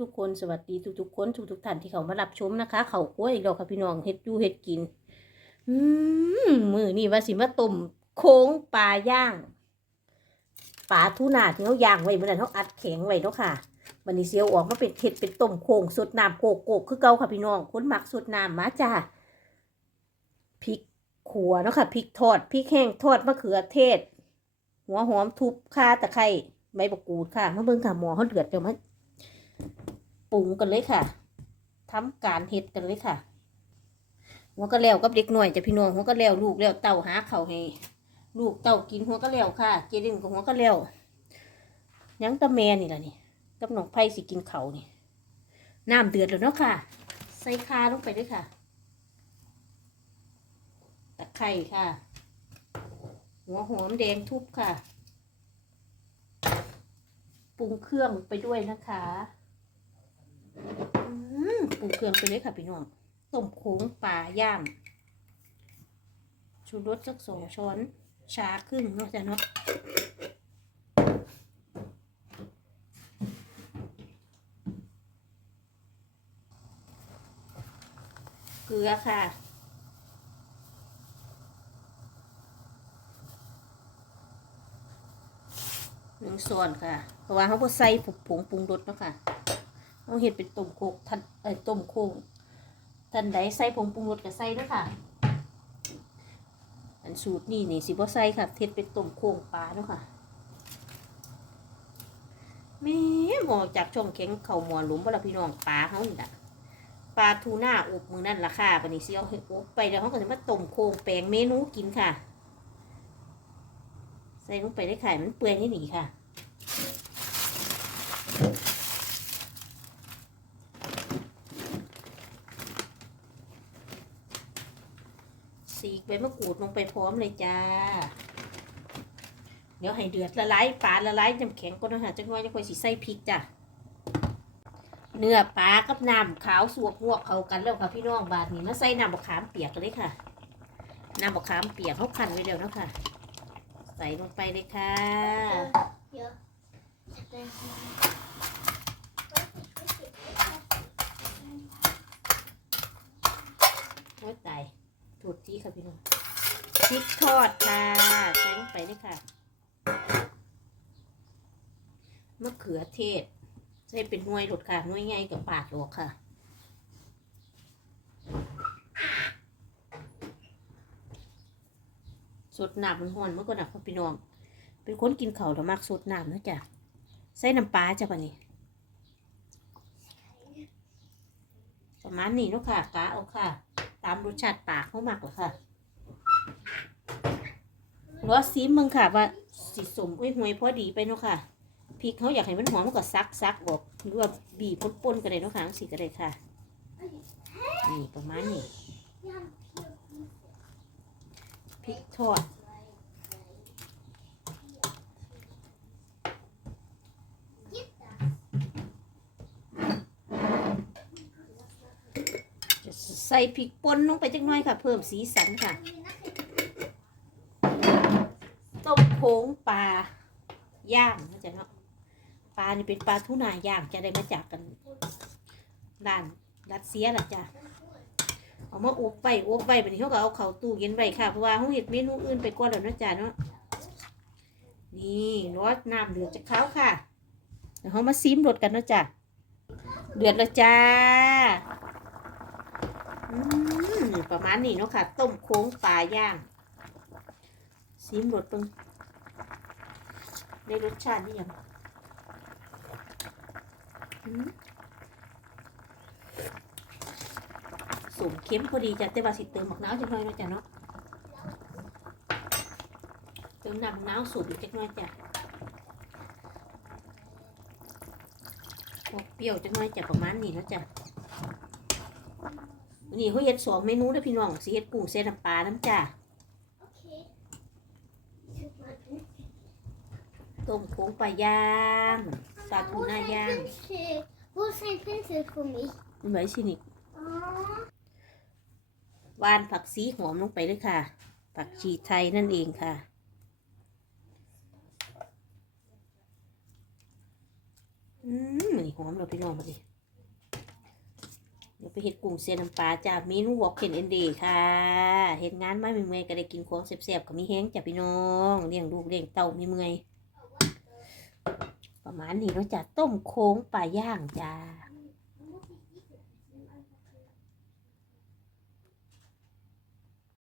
ทุกๆคนสวัสดีทุกๆคนทุกๆท่านที่เขามารับชมนะคะ เขากล้วยอีกแล้วค่ะพี่น้องเฮ็ดอยู่เฮ็ดกินมือนี่ว่าสิมาต้มโค้งปลาย่างปลาทูนาที่เขาย่างไว้เมื่อนั้นเขาอัดแข็งไว้เนาะค่ะวันนี้เสียวออกมาเป็นเห็ดเป็นต้มโค้งสดน้ำโกกโกกคือเก่าค่ะพี่น้องคนหมักสดน้ำมาจ้าพริกขัวเนาะค่ะพริกทอดพริกแห้งทอดมะเขือเทศ หัวหอมทุบข่าตะไคร้ใบมะกรูดค่ะมาเบิ่งค่ะหมอเขาเดือดเดี๋ยวมา ปรุงกันเลยค่ะทำการเฮ็ดกันเลยค่ะหัวก็แล้วกับเด็กหน่อยจะพี่น้องหัวก็แล้วลูกแล้วเต่าหาเขาให้ลูกเต่ากินหัวก็แล้วค่ะ เจดินกับหัวก็แล้วยังตะแมนี่ล่ะนี่กับหนองไผ่สิกินเขานี่น้ำเดือดแล้วเนาะค่ะ ใส่คาลงไปด้วยค่ะตะไคร้ค่ะ หัวหอมแดงทุบค่ะ ปรุงเครื่องไปด้วยนะคะ ปรุงเครื่องไปเลยค่ะพี่น้องต้มโค้งปลาย่างชูรสสักสองช้อนชาครึ่งเนาะจ้ะเนาะเกลือค่ะหนึ่งส่วนค่ะ เพราะว่าเขาใส่ผงผงปรุงรสเนาะค่ะ เขาเห็ดเป็นต้มโคกทันเอ้ยต้มโค้งทันใดใส่ผงปรุงรสก็ใส่เนาะค่ะ อันสูตรนี่นี่สิบ่ใส่ค่ะเท็ดเป็นต้มโค้งปลาเนาะค่ะแม่หมอจากช่องแข็งเข่าหมอหลุมบ่ละพี่น้องปลาเฮานี่ล่ะปลาทูน่าอบมือนั่นล่ะค่ะบัดนี้สิเอาให้อบไปแล้วเขาก็จะมาต้มโค้งแปลงเมนูกินค่ะ ใส่ลงไปได้ไข่มันเปื่อยให้หนีค่ะ สีกใบมะกรูดลงไปพร้อมเลยจ้า เดี๋ยวให้เดือดละลายปลาละลายน้ำแข็งก็นะฮะจังหวะจะค่อยสิใส่พริกจ้ะเนื้อปลากับน้ำขาวสวกงวกเข้ากันแล้วค่ะพี่น้องบาดนี้มาใส่น้ำบะขามเปียกกันเลยค่ะน้ำบะขามเปียกเขาคั้นไว้แล้วนะค่ะ ใส่ลงไปเลยค่ะเยอะโอ้ยตาย ถูดที่ค่ะพี่น้องพริกทอดค่ะใส่ลงไปเลยค่ะมะเขือเทศใส่เป็นหน่วยหลดค่ะหน่วยใหญ่กับปาดหลวกค่ะสดหน้ำมันห่อนเมื่อก่อนนะพี่น้อง เป็นคนกินเขาแล้วมักสดหน้ำนะจ๊ะใส่น้ำปลาจ้ะปะนี่ประมาณนี้เนาะค่ะกะเอาค่ะามรสชาติปากเขามักเหรอค่ะรอซีมมึงค่ะว่าสิสมอุ้ยหวยพอดีไปเนาะค่ะพริกเขาอยากให้มันหอมมันก็ซักซักบอกหรือว่าบีบป่นๆกันเลยเนาะค่ะสีก็ได้ค่ะ นี่ประมาณนี้พริกทอด จะใส่พริกป่นลงไปจักหน่อยค่ะ เพิ่มสีสันค่ะต้มโค้งปลาย่างนะจ๊ะเนาะปลานี่เป็นปลาทูน่าย่างจะได้มาจากกันด้านรัสเซียล่ะจ้ะเอามาอบไว้อบไว้แบบนี้เขาก็เอาเข้าตู้เย็นไว้ค่ะเพราะว่าเขาเห็ดเมนูอื่นไปก่อนแล้วนะจ๊ะเนาะนี่รสน้ำเดือดจากเขาค่ะเดี๋ยวเขามาซีมรสกันนะจ๊ะเดือดแล้วจ้า ประมาณนี้เนาะค่ะ ต้มโค้งปลาย่างซีมรสเปึงได้รสชาตินี่ยังอืมสมเข้มพอดีจ้ะแต่ว่าสิเติมหมักน้าวจังหน่อยนะจ้ะเนาะเติมน้ำมะนาวสูตรอีกจังหน่อยจ้ะออกเปรี้ยวจังหน่อยจ้ะประมาณนี้เนาะจ้ะ วันนี้เขาเฮ็ดสองเมนูเด้อพี่น้องสิเฮ็ดกุ้งเส้นน้ำปลาน้ำจ้าโอเคต้มโค้งปลาย่างปลาทูน่าย่าง Wo ist ein Pinsel für mich? มันไว้สินี่ Oh. วานผักสีหอมลงไปเลยค่ะ ผักชีไทยนั่นเองค่ะ อืมนี่หอมเลยพี่น้องมาดิเดี๋ยว ไปเห็ดกุ้งเสียน้ำปลาจ้าเมนูวอกเคนเอนดีค่ะเห็ดงานไมาเมื่อยๆก็ได้กินของเสียบๆกับมีแห้งจ้าพี่น้องเลี้ยงลูกเลี้ยงเต่ามีเมื่อยประมาณนี้เราจะต้มโค้งปลาย่างจ้า